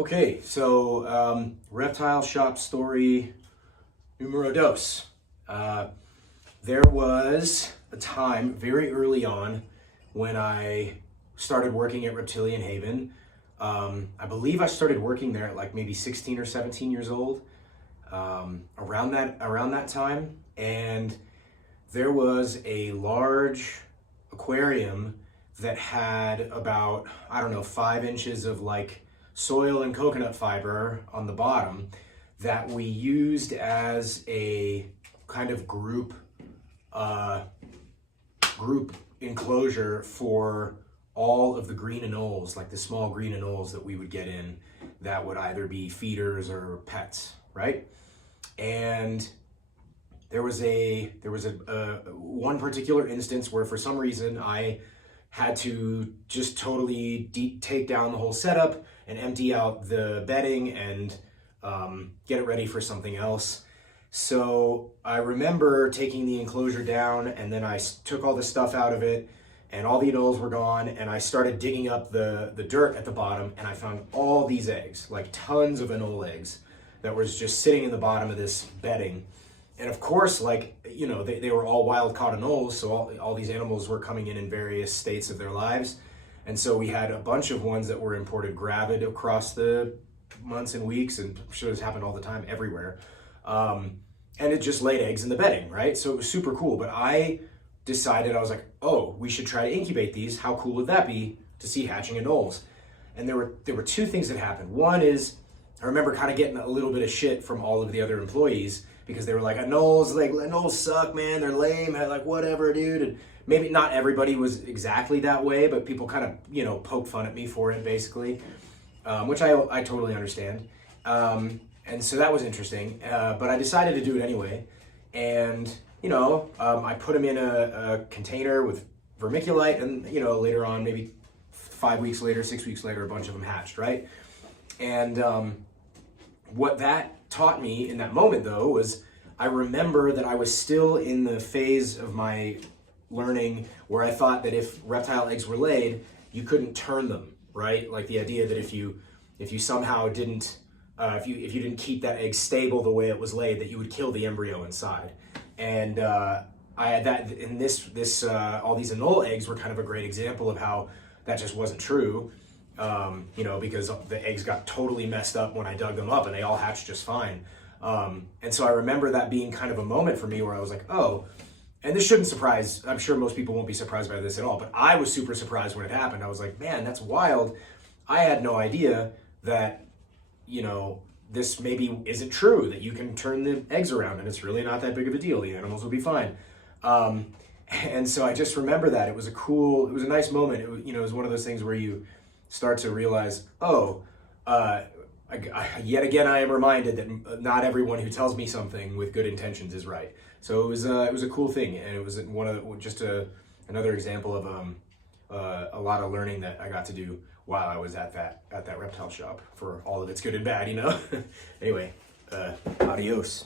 Okay, so reptile shop story numero dos. There was a time very early on when I started working at Reptilian Haven. I believe I started working there at like maybe 16 or 17 years old, around that time. And there was a large aquarium that had about, I don't know, 5 inches of like soil and coconut fiber on the bottom that we used as a kind of group enclosure for all of the green anoles, like the small green anoles that we would get in that would either be feeders or pets, right? And there was a one particular instance where for some reason I had to just totally take down the whole setup and empty out the bedding and get it ready for something else. So I remember taking the enclosure down, and then I took all the stuff out of it and all the anoles were gone, and I started digging up the dirt at the bottom, and I found all these eggs, like tons of anole eggs that was just sitting in the bottom of this bedding. And of course, like, you know, they were all wild caught anoles, so all these animals were coming in various states of their lives. And so we had a bunch of ones that were imported gravid across the months and weeks, and I'm sure this happened all the time everywhere. And it just laid eggs in the bedding, right? So it was super cool. But I decided, I was like, oh, we should try to incubate these. How cool would that be to see hatching anoles? And there were two things that happened. One is, I remember kind of getting a little bit of shit from all of the other employees because they were like, anoles suck, man. They're lame. Like, whatever, dude. And maybe not everybody was exactly that way, but people kind of, you know, poked fun at me for it, basically, which I totally understand. And so that was interesting, but I decided to do it anyway. And, you know, I put them in a container with vermiculite, and, you know, later on, maybe 5 weeks later, 6 weeks later, a bunch of them hatched, right? And what that taught me in that moment, though, was I remember that I was still in the phase of my learning where I thought that if reptile eggs were laid, you couldn't turn them, right? Like the idea that if you somehow didn't, if you didn't keep that egg stable the way it was laid, that you would kill the embryo inside. And I had that in this all these anole eggs were kind of a great example of how that just wasn't true. You know, because the eggs got totally messed up when I dug them up, and they all hatched just fine. And so I remember that being kind of a moment for me where I was like, oh, and this shouldn't surprise, I'm sure most people won't be surprised by this at all, but I was super surprised when it happened. I was like, man, that's wild. I had no idea that, you know, this maybe isn't true, that you can turn the eggs around and it's really not that big of a deal. The animals will be fine. And so I just remember that. It was a nice moment. It was one of those things where you start to realize, oh, yet again, I am reminded that not everyone who tells me something with good intentions is right. So it was a cool thing, and it was another example of a lot of learning that I got to do while I was at that reptile shop, for all of its good and bad, you know. Anyway, adios.